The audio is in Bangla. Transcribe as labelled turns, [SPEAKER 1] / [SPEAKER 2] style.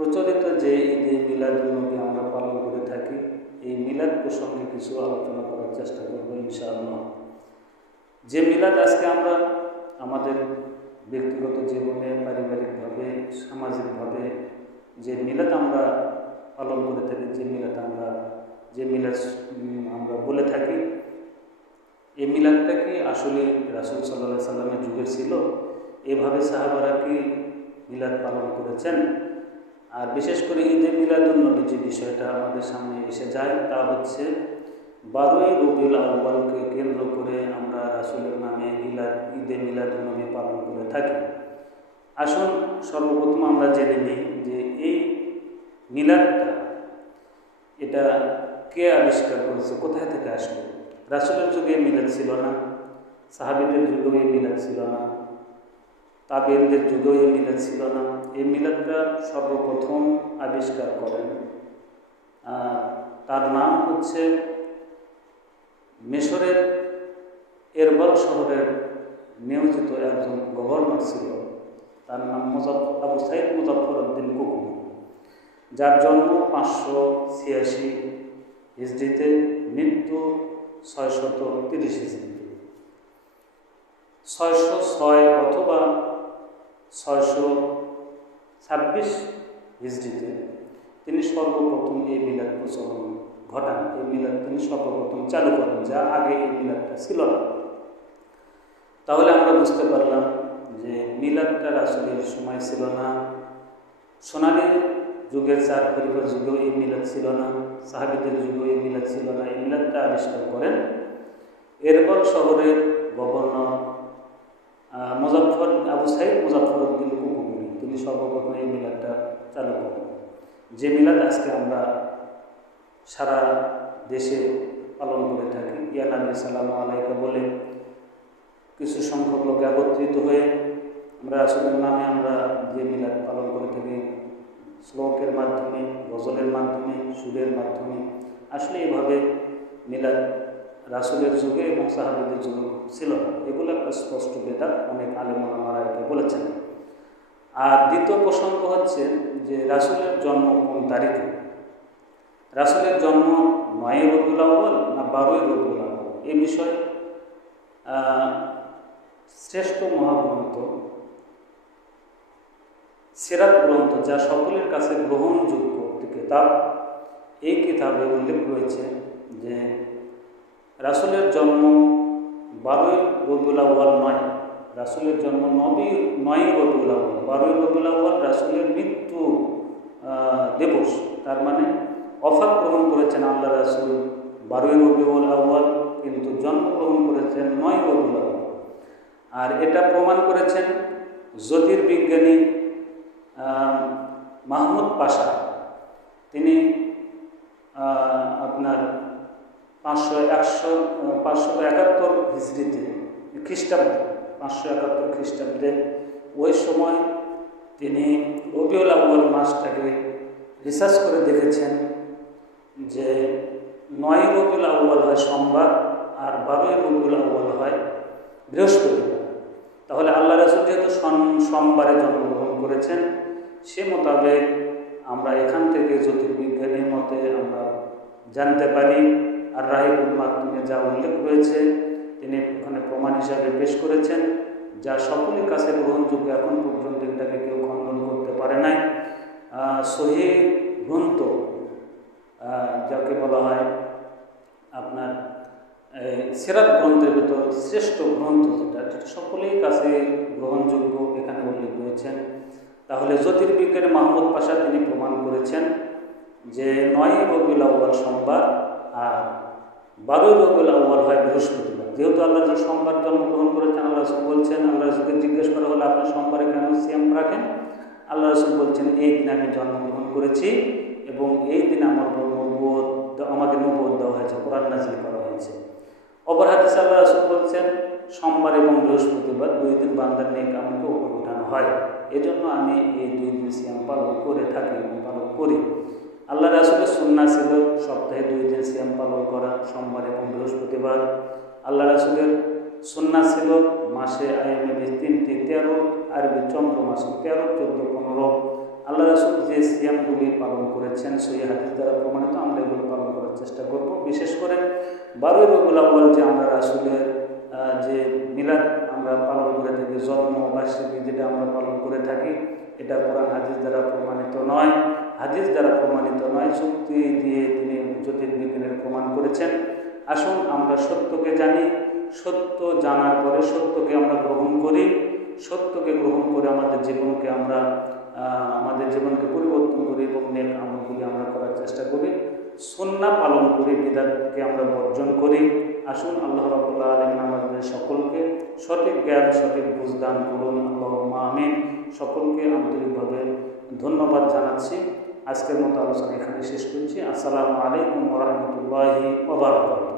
[SPEAKER 1] প্রচলিত যে ঈদে মিলাদুলনবী আমরা পালন করে থাকি, এই মিলাদ প্রসঙ্গে কিছু আলোচনা করার চেষ্টা করব ইনশাআল্লাহ। যে মিলাদ আজকে আমরা আমাদের ব্যক্তিগত জীবনে, পারিবারিকভাবে, সামাজিকভাবে যে মিলাদ আমরা পালন করে থাকি, যে মিলাদ আমরা, যে মিলাদ আমরা বলে থাকি, এই মিলাদটা কি আসলে রাসুল সাল্লাহ সাল্লামের যুগের ছিল? এভাবে সাহাবারা কি মিলাদ পালন করেছেন? আর বিশেষ করে ঈদে মিলাদুলনবী যে বিষয়টা আমাদের সামনে এসে যায়, তা হচ্ছে বারোই রবিউল আউ্বালকে কেন্দ্র করে আমরা রাসুলের নামে মিলাদ, ঈদে মিলাদুলনবী পালন করে থাকি। আসুন সর্বপ্রথম আমরা জেনে নিই যে এই মিলাদটা, এটা কে আবিষ্কার করেছে, কোথায় থেকে আসলো? রাসুলের যুগে মিলাদ ছিল না, সাহাবিদের যুগেও এই মিলাদ ছিল না তাবেনদের যুগেও এই মিলাদ ছিল না। এই মিলাদটা সর্বপ্রথম আবিষ্কার করেন। তার নাম হচ্ছে মিশরের এরবল শহরের নিয়োজিত একজন গভর্নর ছিল। তার নাম মুজাফ, আবু সাইদ মুজাফর উদ্দিন কুকুর যার জন্ম পাঁচশো ছিয়াশি হিজড়িতে মৃত্যু ছয়শত তিরিশ হিজড়িতে। ছয়শো ছয় অথবা ছয়শো ছাব্বিশ হিজড়িতে তিনি সর্বপ্রথম এই মিলাদ প্রচলন ঘটান। এই মিলাদ তিনি সর্বপ্রথম চালু করেন, যা আগে এই মিলাদটা ছিল না। তাহলে আমরা বুঝতে পারলাম যে মিলাদটা রাসুলের সময় ছিল না। সোনালি যুগের চার খলিফার যুগেও এই মিলাদ ছিল না। সাহাবিদের যুগেও এই মিলাদ ছিল না। এই মিলাদটা আবিষ্কার করেন। এরপর শহরের গভর্নর মুজাফর আবু তিনি সর্বপ্রথম এই মিলাদটা চালু করেন যে মিলাদ আজকে আমরা সারা দেশে পালন করে থাকি ইয়ানাবি সালাম আলাইকা বলে কিছু সংখ্যক লোক একত্রিত হয়ে আমরা আসলের নামে আমরা যে মিলাদ পালন করে থাকি, শ্লোকের মাধ্যমে, গজলের মাধ্যমে, সুরের মাধ্যমে, আসলে এভাবে মিলাদ রাসুলের যুগে এবং সাহাবিদের যুগে ছিল এগুলো একটা স্পষ্ট বেদাত, অনেক আলেমারা এটা বলেছেন। আর দ্বিতীয় প্রসঙ্গ হচ্ছে যে রাসুলের জন্ম কোন তারিখে? রাসুলের জন্ম নয় রবিউল আউ্বাল না বারোই রবিউল আউ্বাল এই বিষয়ে শ্রেষ্ঠ মহাগ্রন্থ, সেরাত গ্রন্থ যা সকলের কাছে গ্রহণযোগ্য একটি কিতাব এই কিতাবে উল্লেখ রয়েছে যে রাসুলের জন্ম বারোই রবিউল আউ্বাল নয়। রাসুলের জন্ম নবী, নয় রবিউল আউ্বাল বারোই রবিউল আউ্বাল রাসুলের মৃত্যু দিবস। তার মানে অফার গ্রহণ করেছেন আল্লাহ রাসুল বারোই রবিউল আউ্বাল কিন্তু জন্মগ্রহণ করেছেন নয় রবিউল আউ্বাল আর এটা প্রমাণ করেছেন জ্যোতির্বিজ্ঞানী মাহমুদ পাশা। তিনি আপনার পাঁচশো একশো, পাঁচশো একাত্তর হিজড়িতে, খ্রিস্টাব্দে পাঁচশো একাত্তর খ্রিস্টাব্দে, ওই সময় তিনি রবিউল আউ্বাল মাসটাকে রিসার্চ করে দেখেছেন যে নয় রবিউল আউ্বাল হয় সোমবার আর বারোই রবিউল আউ্বাল হয় বৃহস্পতিবার। তাহলে আল্লাহ রাসুল যেহেতু সোমবারে জন্মগ্রহণ করেছেন, সে মোতাবেক আমরা এখান থেকে জ্যোতির্বিজ্ঞানীর মতে আমরা জানতে পারি। আর রাহিবুল মাধ্যমে যা উল্লেখ রয়েছে তিনি ওখানে প্রমাণ হিসাবে পেশ করেছেন, যা সকলের কাছে গ্রহণযোগ্য, এখন পর্যন্ত এটাকে কেউ খণ্ডন করতে পারে নাই। সহি গ্রন্থ যাকে বলা হয় আপনার সিরাত গ্রন্থের ভেতর শ্রেষ্ঠ গ্রন্থ যেটা সকলের কাছে গ্রহণযোগ্য, এখানে উল্লেখ রয়েছেন তাহলে জ্যোতির্বিজ্ঞানী মাহমুদ পাশা তিনি প্রমাণ করেছেন যে নয় আউ্বাল সোমবার আর বারোই রবিউল আউ্বাল হয় বৃহস্পতিবার। যেহেতু আল্লাহ রাসূল সোমবার জন্মগ্রহণ করেছেন, আল্লাহ রাসূল বলছেন, আল্লাহ রাসুলকে জিজ্ঞেস করা হলে, আপনি সোমবারে কেন সিয়াম রাখেন? আল্লাহ রসুল বলছেন, এই দিন আমি জন্মগ্রহণ করেছি এবং এই দিন আমার নবুয়ত আমাকে নবুয়ত দেওয়া হয়েছে, কোরআন নাজিল করা হয়েছে। অপর হাদিস আল্লাহ রসুল বলছেন, সোমবার এবং বৃহস্পতিবার দুই দিন বান্দার নেক আমাকে উপর উঠানো হয়। এজন্য আমি এই দুই দিন সিয়াম পালন করে থাকি এবং পালন করি। আল্লাহ রাসুলের সুন্না ছিল সপ্তাহে দুই দিন সিয়াম পালন করা, সোমবার এবং বৃহস্পতিবার। আল্লাহ রাসুলের সুন্না ছিল মাসে আইএমএ তিনটি, তেরো, আরবি চন্দ্র মাসে তেরো, চোদ্দ, পনেরো। আল্লাহ রাসুল যে সিয়ামগুলি পালন করেছেন, সেই হাতের দ্বারা প্রমাণিত, আমরা এগুলো পালন করার চেষ্টা করব। বিশেষ করে বারোই রবুল আউ্বাল যে আমরা রাসুলের যে মিলাদ আমরা পালন করে থাকি, জন্ম বার্ষিকী যেটা আমরা পালন করে থাকি, এটা কোরআন হাদিস দ্বারা প্রমাণিত নয়। হাদিস দ্বারা প্রমাণিত নয় শক্তি দিয়ে তিনি জ্যোতির্বিজ্ঞানের প্রমাণ করেছেন। আসুন আমরা সত্যকে জানি, সত্য জানার পরে সত্যকে আমরা গ্রহণ করি, সত্যকে গ্রহণ করে আমাদের জীবনকে আমরা আমাদের জীবনকে পরিবর্তন করি এবং নেক আমলগুলি আমরা করার চেষ্টা করি, সন্না পালন করি, বিদাতকে আমরা বর্জন করি। আসুন আল্লাহ রবুল্লাহ আলম আমাদের সকলকে সঠিক জ্ঞান, সঠিক বুঝদান করুন। আল্লাহ আমিন। সকলকে আন্তরিকভাবে ধন্যবাদ জানাচ্ছি। আজকের মতো আলোচনা এখানে শেষ করছি। আসসালামু আলাইকুম রহমতুল্লাহি ওবরাকাতুহ